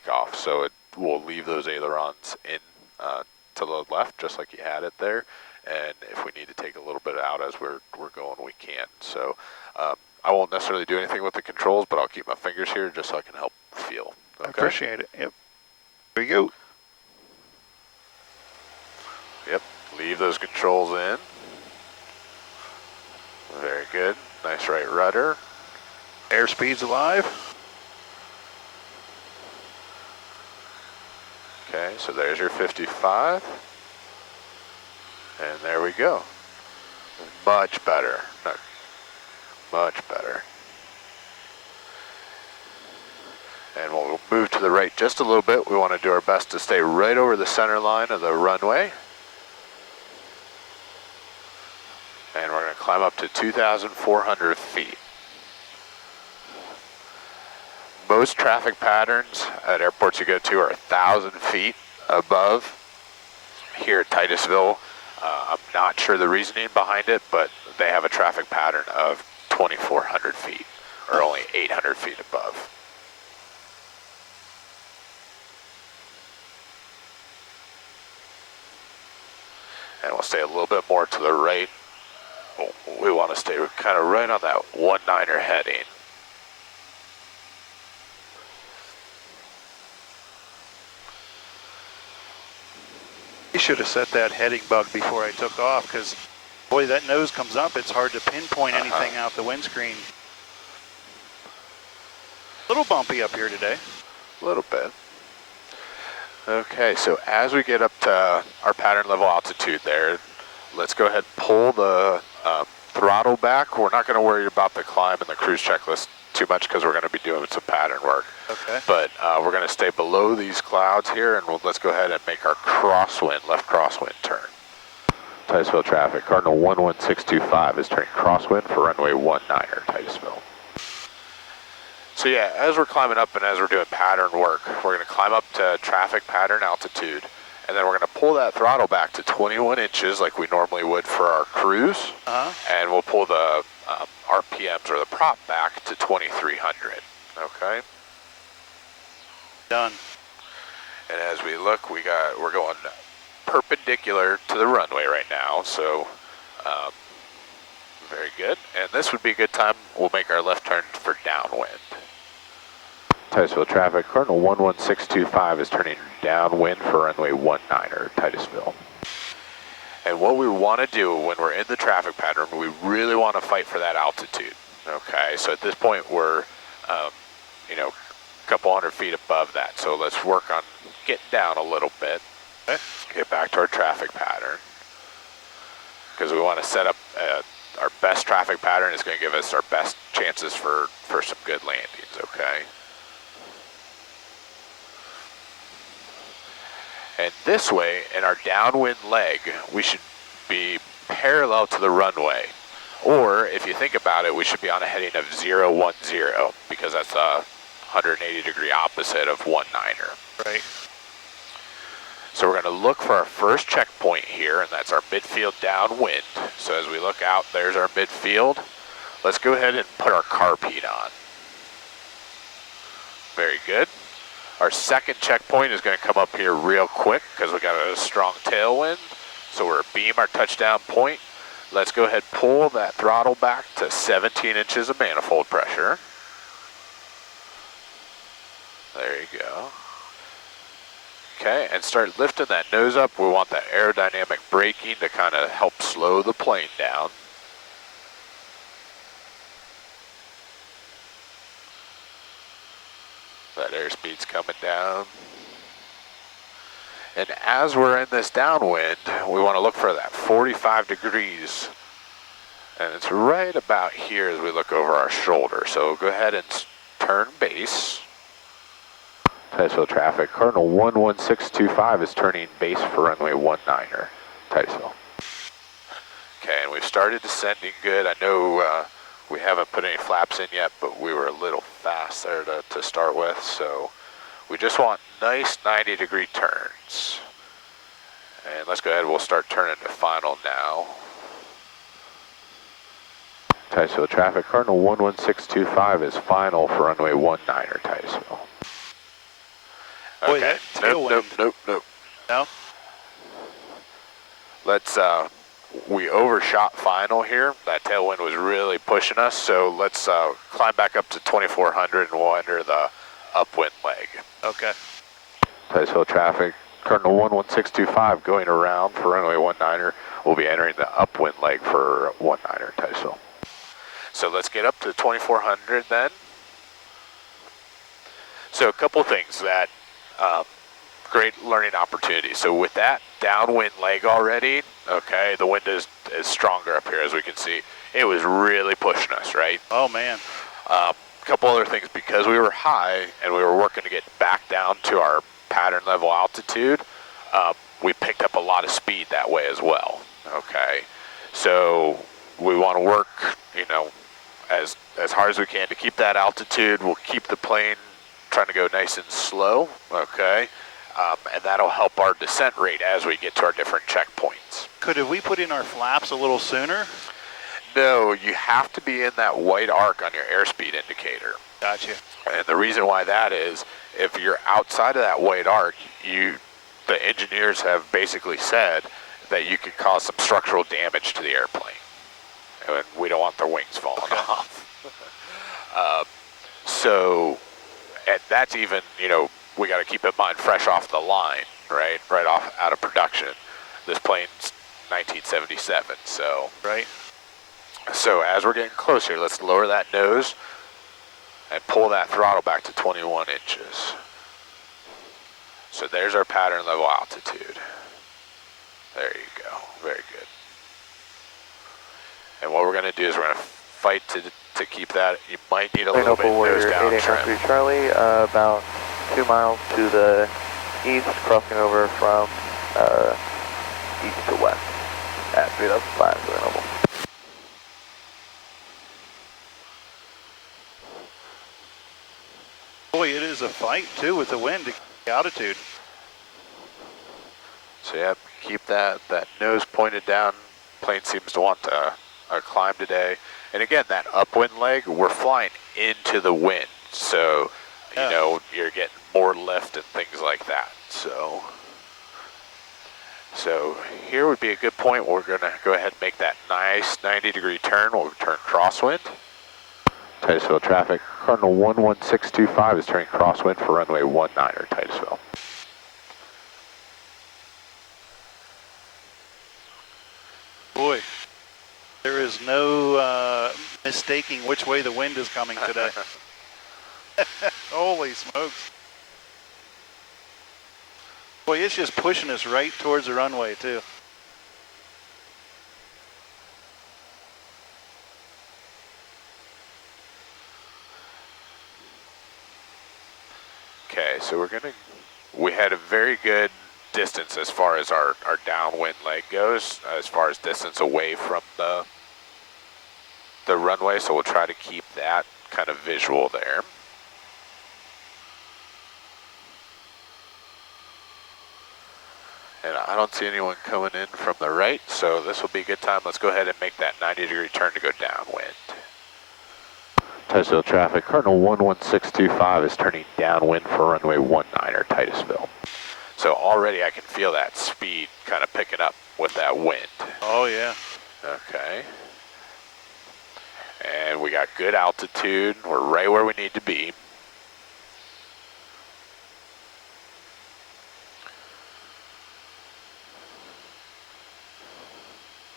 takeoff. So it will leave those ailerons in to the left, just like you had it there. And if we need to take a little bit out as we're going, we can. So I won't necessarily do anything with the controls, but I'll keep my fingers here just so I can help feel. Okay? I appreciate it. Yep. There you go. Yep. Leave those controls in. Very good. Nice right rudder. Airspeed's alive. Okay, so there's your 55. And there we go. Much better. Much better. And we'll move to the right just a little bit. We want to do our best to stay right over the center line of the runway. And we're going to climb up to 2,400 feet. Most traffic patterns at airports you go to are 1,000 feet above. Here at Titusville, I'm not sure the reasoning behind it, but they have a traffic pattern of 2,400 feet, or only 800 feet above. And we'll stay a little bit more to the right. We want to stay kind of right on that 19er heading. You should have set that heading bug before I took off, because boy, that nose comes up, it's hard to pinpoint anything out the windscreen. A little bumpy up here today. A little bit. Okay, so as we get up to our pattern level altitude there, let's go ahead and pull the throttle back. We're not going to worry about the climb and the cruise checklist too much because we're going to be doing some pattern work. Okay. But we're going to stay below these clouds here, and let's go ahead and make our crosswind, left crosswind turn. Titusville traffic, Cardinal 11625 is turning crosswind for runway 19er, Titusville. So yeah, as we're climbing up and as we're doing pattern work, we're going to climb up to traffic pattern altitude, and then we're going to pull that throttle back to 21 inches like we normally would for our cruise, and we'll pull the RPMs or the prop back to 2,300, okay? Done. And as we look, we're going perpendicular to the runway right now, so very good. And this would be a good time, we'll make our left turn for downwind. Titusville traffic, Cardinal 11625 is turning downwind for runway 19er, Titusville. And what we want to do when we're in the traffic pattern, we really want to fight for that altitude, okay? So at this point, we're, you know, a couple hundred feet above that. So let's work on getting down a little bit. Okay. Get back to our traffic pattern. Because we want to set up our best traffic pattern is going to give us our best chances for some good landings, okay? And this way, in our downwind leg, we should be parallel to the runway. Or, if you think about it, we should be on a heading of 010, because that's a 180-degree opposite of 19er. Right. So we're going to look for our first checkpoint here, and that's our midfield downwind. So as we look out, there's our midfield. Let's go ahead and put our carb heat on. Very good. Our second checkpoint is going to come up here real quick because we got a strong tailwind. So we're beam our touchdown point. Let's go ahead and pull that throttle back to 17 inches of manifold pressure. There you go. Okay, and start lifting that nose up. We want that aerodynamic braking to kind of help slow the plane down. That airspeed's coming down. And as we're in this downwind, we want to look for that 45 degrees. And it's right about here as we look over our shoulder. So go ahead and turn base. Titusville traffic, Cardinal 11625 is turning base for runway 19er, Titusville. Okay, and we've started descending good. I know we haven't put any flaps in yet, but we were a little fast there to start with, so we just want nice 90-degree turns. And let's go ahead, we'll start turning to final now. Titusville traffic, Cardinal 11625 is final for runway 19er, Titusville. Boy, Okay. that Nope. tailwind. No? Let's, we overshot final here. That tailwind was really pushing us, so let's climb back up to 2400 and we'll enter the upwind leg. Okay. Titusville traffic, Cardinal 11625 going around for runway 19er. We'll be entering the upwind leg for 19er Titusville. So let's get up to 2400 then. So a couple things that, great learning opportunity. So with that downwind leg already, okay, the wind is stronger up here as we can see. It was really pushing us, right? Oh man. Couple other things, because we were high and we were working to get back down to our pattern level altitude, we picked up a lot of speed that way as well, okay? So we want to work, you know, as hard as we can to keep that altitude. We'll keep the plane trying to go nice and slow, okay? And that'll help our descent rate as we get to our different checkpoints. Could we put in our flaps a little sooner? No, you have to be in that white arc on your airspeed indicator. Gotcha. And the reason why that is, if you're outside of that white arc, the engineers have basically said that you could cause some structural damage to the airplane. And we don't want their wings falling off. So, and that's even, you know, we got to keep in mind fresh off the line, right? Right off out of production. This plane's 1977, so. Right. So as we're getting closer, let's lower that nose and pull that throttle back to 21 inches. So there's our pattern level altitude. There you go, very good. And what we're gonna do is we're gonna fight to keep that. You might need a little bit nose down trim. Charlie, about 2 miles to the east, crossing over from east to west at 3005 available. Boy, it is a fight too with the wind to the altitude. So yep, keep that nose pointed down. Plane seems to want a climb today. And again, that upwind leg, we're flying into the wind. So, you know, you're getting more lift and things like that. So here would be a good point. We're gonna go ahead and make that nice 90-degree turn. We'll turn crosswind. Titusville traffic, Cardinal 11625 is turning crosswind for runway 19er Titusville. Boy, there is no mistaking which way the wind is coming today. Holy smokes. Boy, it's just pushing us right towards the runway too. Okay, so we had a very good distance as far as our downwind leg goes, as far as distance away from the runway, so we'll try to keep that kind of visual there. And I don't see anyone coming in from the right, so this will be a good time. Let's go ahead and make that 90-degree turn to go downwind. Titusville traffic, Cardinal 11625 is turning downwind for runway 19er Titusville. So already I can feel that speed kind of picking up with that wind. Oh yeah. Okay. And we got good altitude. We're right where we need to be.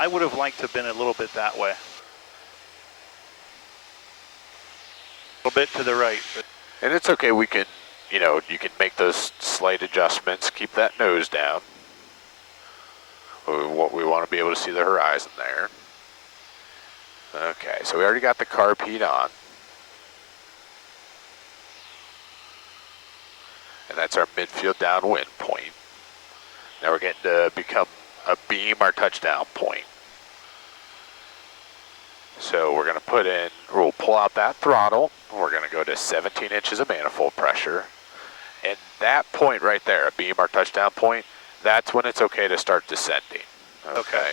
I would have liked to have been a little bit that way. A little bit to the right. And it's okay, we can, you know, you can make those slight adjustments, keep that nose down. We want to be able to see the horizon there. Okay, so we already got the carb heat on. And that's our midfield downwind point. Now we're getting to become a beam our touchdown point. So we're going to put in, we'll pull out that throttle. We're going to go to 17 inches of manifold pressure. And that point right there, a beam our touchdown point, that's when it's okay to start descending. Okay.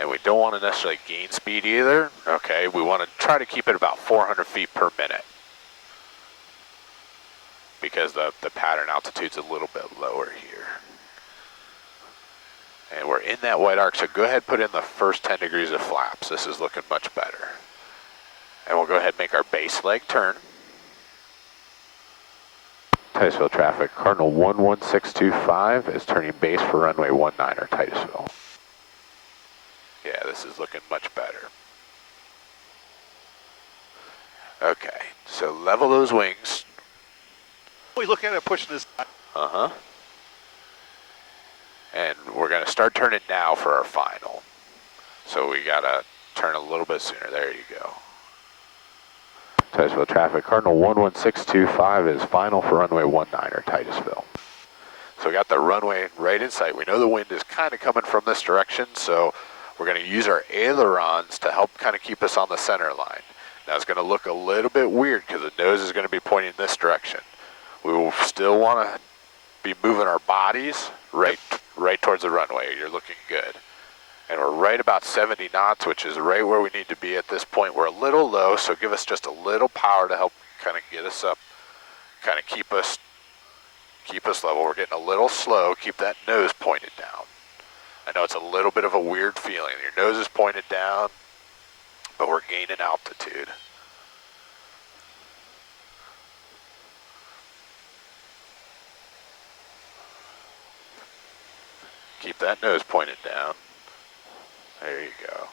And we don't want to necessarily gain speed either, okay? We want to try to keep it about 400 feet per minute because the pattern altitude's a little bit lower here. And we're in that white arc, so go ahead and put in the first 10 degrees of flaps. This is looking much better. And we'll go ahead and make our base leg turn. Titusville traffic, Cardinal 11625 is turning base for runway 19er, Titusville. Yeah, this is looking much better. Okay, so level those wings. We look at it pushing this. Uh-huh. And we're going to start turning now for our final. So we got to turn a little bit sooner. There you go. Titusville traffic, Cardinal 11625 is final for runway 19er, Titusville. So we got the runway right in sight. We know the wind is kind of coming from this direction, so we're going to use our ailerons to help kind of keep us on the center line. Now it's going to look a little bit weird because the nose is going to be pointing this direction. We will still want to be moving our bodies right towards the runway. You're looking good. And we're right about 70 knots, which is right where we need to be at this point. We're a little low, so give us just a little power to help kind of get us up, kind of keep us level. We're getting a little slow. Keep that nose pointed down. I know it's a little bit of a weird feeling. Your nose is pointed down, but we're gaining altitude. Keep that nose pointed down. There you go.